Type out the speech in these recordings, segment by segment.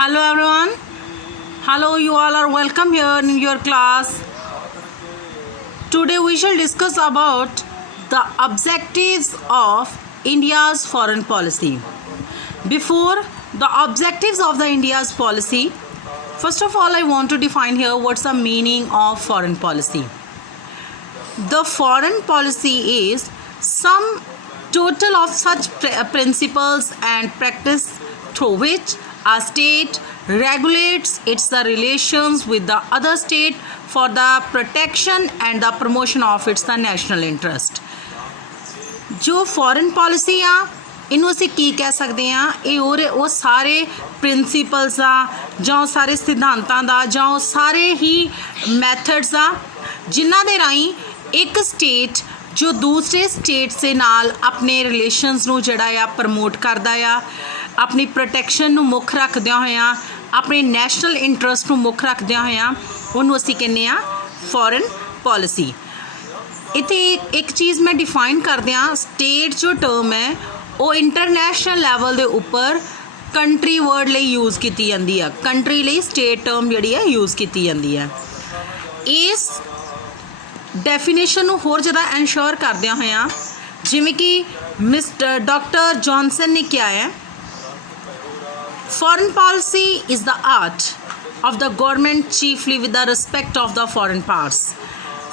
Hello everyone. Hello, you all are welcome here in your class. Today we shall discuss about the objectives of India's foreign policy. Before the objectives of the India's policy, first of all I want to define here what's the meaning of foreign policy. The foreign policy is some total of such principles and practice through which a state regulates its relations with the other state for the protection and the promotion of its national interest. जो foreign policy आ इनू ਅਸੀਂ ਕੀ ਕਹਿ ਸਕਦੇ ਆ ਇਹ ਉਹ ਸਾਰੇ principals ਆ ਜਾਂ ਸਾਰੇ ਸਿਧਾਂਤਾਂ ਦਾ ਜਾਂ ਉਹ ਸਾਰੇ ਹੀ ਮੈਥਡਸ ਆ ਜਿਨ੍ਹਾਂ ਦੇ ਰਾਹੀਂ ਇੱਕ ਸਟੇਟ ਜੋ ਦੂਸਰੇ ਸਟੇਟਸ ਦੇ ਨਾਲ ਆਪਣੇ ਰਿਲੇਸ਼ਨਸ ਨੂੰ ਜਿਹੜਾ ਆ ਪ੍ਰਮੋਟ ਕਰਦਾ ਆ ਆਪਣੀ ਪ੍ਰੋਟੈਕਸ਼ਨ ਨੂੰ ਮੁੱਖ ਰੱਖਦਿਆਂ ਹੋਇਆਂ ਆਪਣੇ ਨੈਸ਼ਨਲ ਇੰਟਰਸਟ ਨੂੰ ਮੁੱਖ ਰੱਖਦਿਆਂ ਹੋਇਆਂ ਉਹਨੂੰ ਅਸੀਂ ਕਹਿੰਦੇ ਆ ਫੋਰਨ ਪੋਲਿਸੀ। ਇੱਥੇ ਇੱਕ ਚੀਜ਼ ਮੈਂ ਡਿਫਾਈਨ ਕਰਦਿਆਂ ਸਟੇਟ ਜੋ ਟਰਮ ਹੈ ਉਹ ਇੰਟਰਨੈਸ਼ਨਲ ਲੈਵਲ ਦੇ ਉੱਪਰ ਕੰਟਰੀ ਵਰਡ ਲਈ ਯੂਜ਼ ਕੀਤੀ ਜਾਂਦੀ ਆ ਕੰਟਰੀ ਲਈ ਸਟੇਟ ਟਰਮ ਜਿਹੜੀ ਹੈ ਯੂਜ਼ ਕੀਤੀ ਜਾਂਦੀ ਹੈ। ਇਸ ਡੈਫੀਨੇਸ਼ਨ ਨੂੰ ਹੋਰ ਜ਼ਿਆਦਾ ਐਨਸ਼ੋਰ ਕਰਦਿਆਂ ਹੋਇਆਂ ਜਿਵੇਂ ਕਿ ਮਿਸਟਰ ਡਾਕਟਰ ਜੌਨਸਨ ਨੇ ਕਿਹਾ ਹੈ foreign policy is the art of the government chiefly with the respect of the foreign parts।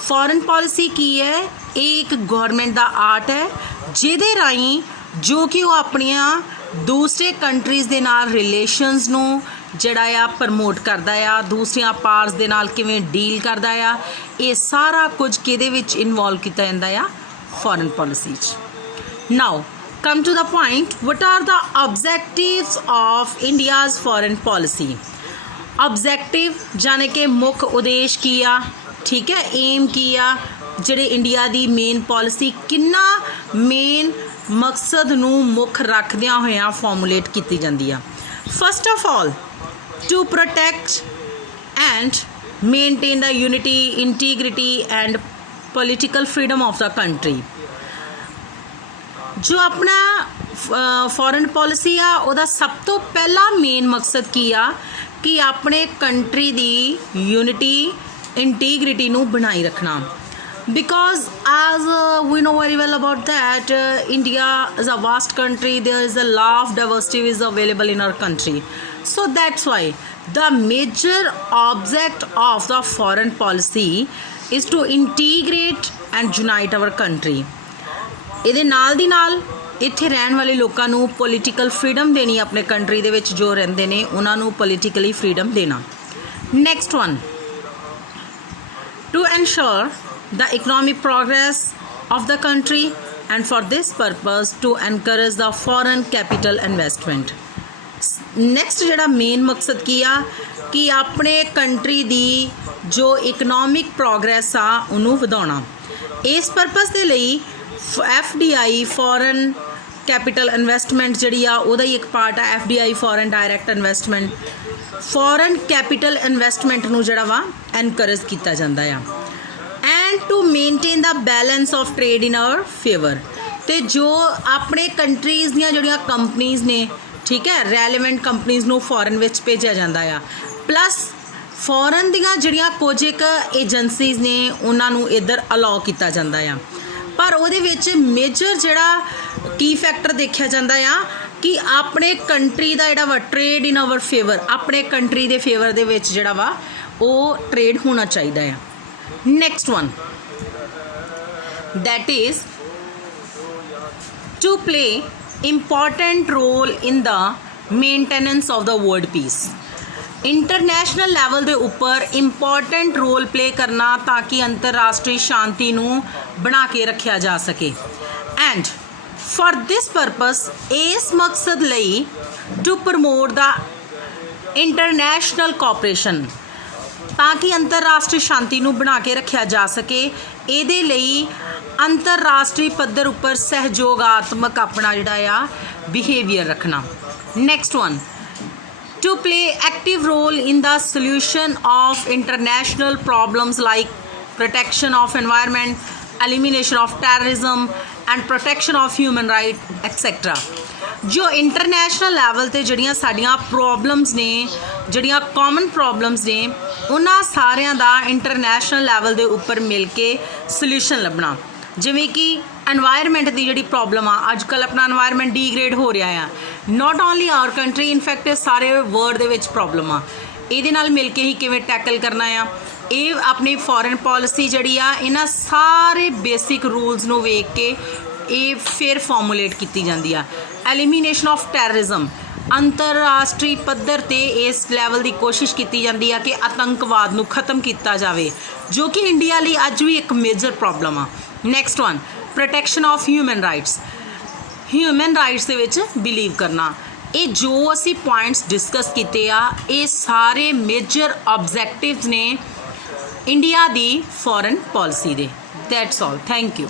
foreign policy ਕੀ ਹੈ ਇਹ ਇੱਕ ਗਵਰਨਮੈਂਟ ਦਾ ਆਰਟ ਹੈ ਜਿਹਦੇ ਰਾਹੀਂ ਜੋ ਕਿ ਉਹ ਆਪਣੀਆਂ ਦੂਸਰੇ ਕੰਟਰੀਜ਼ ਦੇ ਨਾਲ ਰਿਲੇਸ਼ਨਸ ਨੂੰ ਜਿਹੜਾ ਆ ਪ੍ਰਮੋਟ ਕਰਦਾ ਆ ਦੂਸਰੀਆਂ ਪਾਰਟਸ ਦੇ ਨਾਲ ਕਿਵੇਂ ਡੀਲ ਕਰਦਾ ਆ ਇਹ ਸਾਰਾ ਕੁਝ ਕਿਹਦੇ ਵਿੱਚ ਇਨਵੋਲਵ ਕੀਤਾ ਜਾਂਦਾ ਆ ਫੋਰਨ ਪੋਲਿਸੀ 'ਚ। ਨਾਓ come to the point, what are the objectives of India's foreign policy? Objective ਜਾने कि मुख उद्देश की आ ठीक है एम की आ ਜਿਹੜੇ ਇੰਡੀਆ ਦੀ ਮੇਨ ਪੋਲਿਸੀ ਕਿੰਨਾ ਮੇਨ ਮਕਸਦ ਨੂੰ ਮੁੱਖ ਰੱਖਦਿਆਂ ਹੋਇਆਂ ਫਾਰਮੂਲੇਟ ਕੀਤੀ ਜਾਂਦੀ ਆ। First of all to protect and maintain the unity integrity and political freedom of the country. जो अपना फॉरेन पॉलिसी आ ਉਹਦਾ ਸਭ ਤੋਂ ਪਹਿਲਾ ਮੇਨ ਮਕਸਦ ਕੀ ਆ ਕਿ ਆਪਣੇ ਕੰਟਰੀ ਦੀ ਯੂਨਿਟੀ ਇੰਟੀਗ੍ਰਿਟੀ ਨੂੰ ਬਣਾਈ ਰੱਖਣਾ because as we know very well about that India is a vast country, there is a lot of diversity is available in our country, so that's why the major object of the foreign policy is to integrate and unite our country। ਇਹਦੇ ਨਾਲ ਦੀ ਨਾਲ ਇੱਥੇ ਰਹਿਣ ਵਾਲੇ ਲੋਕਾਂ ਨੂੰ political freedom ਦੇਣੀ ਆਪਣੇ ਕੰਟਰੀ ਦੇ ਵਿੱਚ ਜੋ ਰਹਿੰਦੇ ਨੇ ਉਹਨਾਂ ਨੂੰ ਪੋਲੀਟੀਕਲੀ ਫਰੀडम ਦੇਣਾ। Next one to ensure the economic progress of the country and for this purpose to encourage the foreign capital investment. Next ਜਿਹੜਾ ਮੇਨ ਮਕਸਦ ਕੀ ਆ ਕਿ ਆਪਣੇ ਕੰਟਰੀ ਦੀ ਜੋ ਇਕਨੋਮਿਕ ਪ੍ਰੋਗਰੈਸ ਆ ਉਹਨੂੰ ਵਧਾਉਣਾ। ਇਸ ਪਰਪਸ ਦੇ ਲਈ FDI ਫੋਰਨ ਕੈਪੀਟਲ ਇਨਵੈਸਟਮੈਂਟ ਜਿਹੜੀ ਆ ਉਹਦਾ ਹੀ ਇੱਕ ਪਾਰਟ ਆ FDI foreign direct investment foreign capital investment ਨੂੰ ਜਿਹੜਾ ਵਾ ਐਨਕਰੇਜ ਕੀਤਾ ਜਾਂਦਾ ਆ and to maintain the balance of trade in our favour. ਅਤੇ ਜੋ ਆਪਣੇ ਕੰਟਰੀਜ਼ ਦੀਆਂ ਜਿਹੜੀਆਂ ਕੰਪਨੀਜ਼ ਨੇ ਠੀਕ ਹੈ ਰੈਲੇਵੈਂਟ ਕੰਪਨੀਜ਼ ਨੂੰ ਫੋਰਨ ਵਿੱਚ ਭੇਜਿਆ ਜਾਂਦਾ ਆ ਪਲੱਸ ਫੋਰਨ ਦੀਆਂ ਜਿਹੜੀਆਂ ਕੁਝ ਇੱਕ ਏਜੰਸੀਜ਼ ਨੇ ਉਹਨਾਂ ਨੂੰ ਇੱਧਰ ਅਲਾਓ ਕੀਤਾ ਜਾਂਦਾ ਆ ਪਰ ਉਹਦੇ ਵਿੱਚ ਮੇਜਰ ਜਿਹੜਾ ਕੀ ਫੈਕਟਰ ਦੇਖਿਆ ਜਾਂਦਾ ਆ ਕਿ ਆਪਣੇ ਕੰਟਰੀ ਦਾ ਜਿਹੜਾ ਵਾ ਟ੍ਰੇਡ ਇਨ ਆਵਰ ਫੇਵਰ ਆਪਣੇ ਕੰਟਰੀ ਦੇ ਫੇਵਰ ਦੇ ਵਿੱਚ ਜਿਹੜਾ ਵਾ ਉਹ ਟ੍ਰੇਡ ਹੋਣਾ ਚਾਹੀਦਾ ਆ। Next one that is to play important role in the maintenance of the world peace. International level ਦੇ ਉੱਪਰ ਇੰਪੋਰਟੈਂਟ ਰੋਲ ਪਲੇ ਕਰਨਾ ਤਾਂ ਕਿ ਅੰਤਰਰਾਸ਼ਟਰੀ ਸ਼ਾਂਤੀ ਨੂੰ ਬਣਾ ਕੇ ਰੱਖਿਆ ਜਾ ਸਕੇ ਐਂਡ ਫॉर ਦਿਸ ਪਰਪਸ ਇਸ ਮਕਸਦ ਲਈ to promote the international cooperation ਤਾਂ ਕਿ ਅੰਤਰਰਾਸ਼ਟਰੀ ਸ਼ਾਂਤੀ ਨੂੰ ਬਣਾ ਕੇ ਰੱਖਿਆ ਜਾ ਸਕੇ ਇਹਦੇ ਲਈ ਅੰਤਰਰਾਸ਼ਟਰੀ ਪੱਧਰ ਉੱਪਰ ਸਹਿਯੋਗਾਤਮਕ ਆਪਣਾ ਜਿਹੜਾ ਆ ਬਿਹੇਵੀਅਰ ਰੱਖਣਾ। Next one to play active role in the solution of international problems like protection of environment, elimination of terrorism and protection of human rights, etc. ਜੋ ਇੰਟਰਨੈਸ਼ਨਲ ਲੈਵਲ ਤੇ ਜਿਹੜੀਆਂ ਸਾਡੀਆਂ ਪ੍ਰੋਬਲਮਸ ਨੇ, ਜਿਹੜੀਆਂ ਕਾਮਨ ਪ੍ਰੋਬਲਮਸ ਨੇ, ਉਹਨਾਂ ਸਾਰਿਆਂ ਦਾ ਇੰਟਰਨੈਸ਼ਨਲ ਲੈਵਲ ਦੇ ਉੱਪਰ ਮਿਲ ਕੇ ਸੋਲੂਸ਼ਨ ਲੱਭਣਾ। ਜਿਵੇਂ ਕਿ एनवायरमेंट की जी प्रॉब्लम आ, अजकल अपना एनवायरमेंट डिग्रेड हो रहा है, not only our country, in fact सारे वर्ल्ड दे विच प्रॉब्लम आ। ਇਹਦੇ ਨਾਲ मिल के ही किवें टैकल करना आ, ये अपनी फॉरेन पॉलिसी जी आ इन्हां सारे बेसिक रूल्स नूं वेख के ये फिर फॉर्मूलेट की जाती है। एलिमीनेशन ऑफ टैररिज्म, अंतरराष्ट्रीय पद्धर ते इस लैवल की कोशिश की जाती है कि आतंकवाद नूं खत्म किया जाए, जो कि इंडिया लिए अज भी एक मेजर प्रॉब्लम आ। Next one, protection of human rights, human rights दे विच बिलीव करना। ये जो असी पॉइंट्स डिस्कस किए आ, ये सारे मेजर ऑब्जेक्टिव्स ने India the foreign policy they. That's all, thank you.